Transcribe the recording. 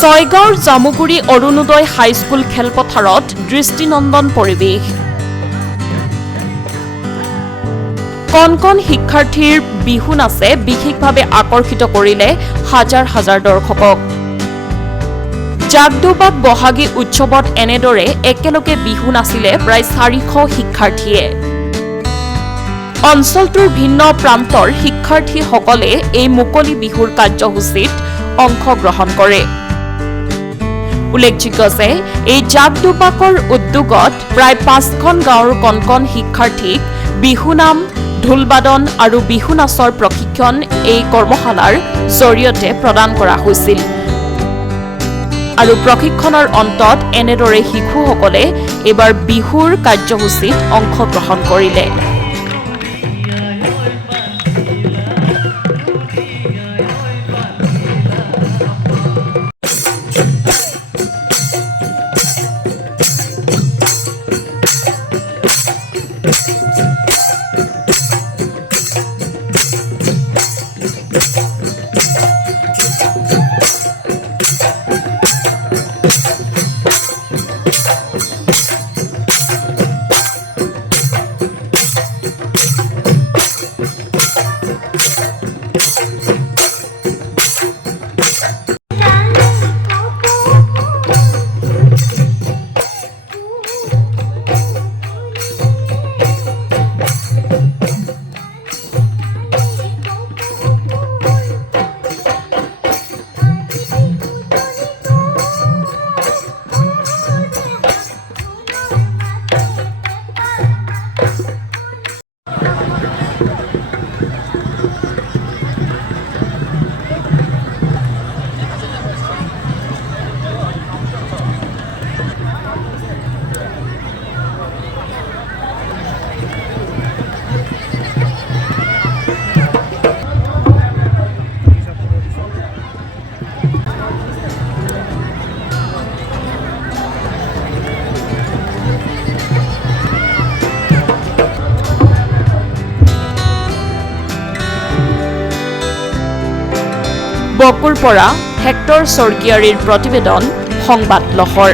ছয়গাঁৱৰ জামুগুৰি অৰুণোদয় হাইস্কুল খেলপথাৰত দৃষ্টিনন্দন পৰিৱেশ। কণ কণ শিক্ষাৰ্থীৰ বিহু নাচে বিশেষভাৱে আকৰ্ষিত কৰিলে হাজাৰ হাজাৰ দৰ্শকক। জাকদৌবাক বহাগী উৎসৱত এনেদৰে একেলগে বিহু নাচিলে প্ৰায় 400 শিক্ষাৰ্থীয়ে। অঞ্চলটোৰ ভিন্ন প্ৰান্তৰ শিক্ষাৰ্থীসকলে এই মুকলি বিহুৰ কাৰ্যসূচীত অংশগ্ৰহণ কৰে। উল্লেখযোগ্য যে এই জাকদৌবাকৰ উদ্যোগত প্ৰায় 5খন গাঁৱৰ কণ কণ শিক্ষাৰ্থীক বিহুনাম, ঢোলবাদন আৰু বিহু নাচৰ প্ৰশিক্ষণ এই কৰ্মশালাৰ জৰিয়তে প্ৰদান কৰা হৈছিল। আৰু প্ৰশিক্ষণৰ অন্তত এনেদৰে শিশুসকলে এইবাৰ বিহুৰ কাৰ্যসূচীত অংশগ্ৰহণ কৰিলে। বকুৰ পৰা হেক্টৰ স্বৰ্গীয়াৰীৰ প্ৰতিবেদন সংবাদ লহৰ।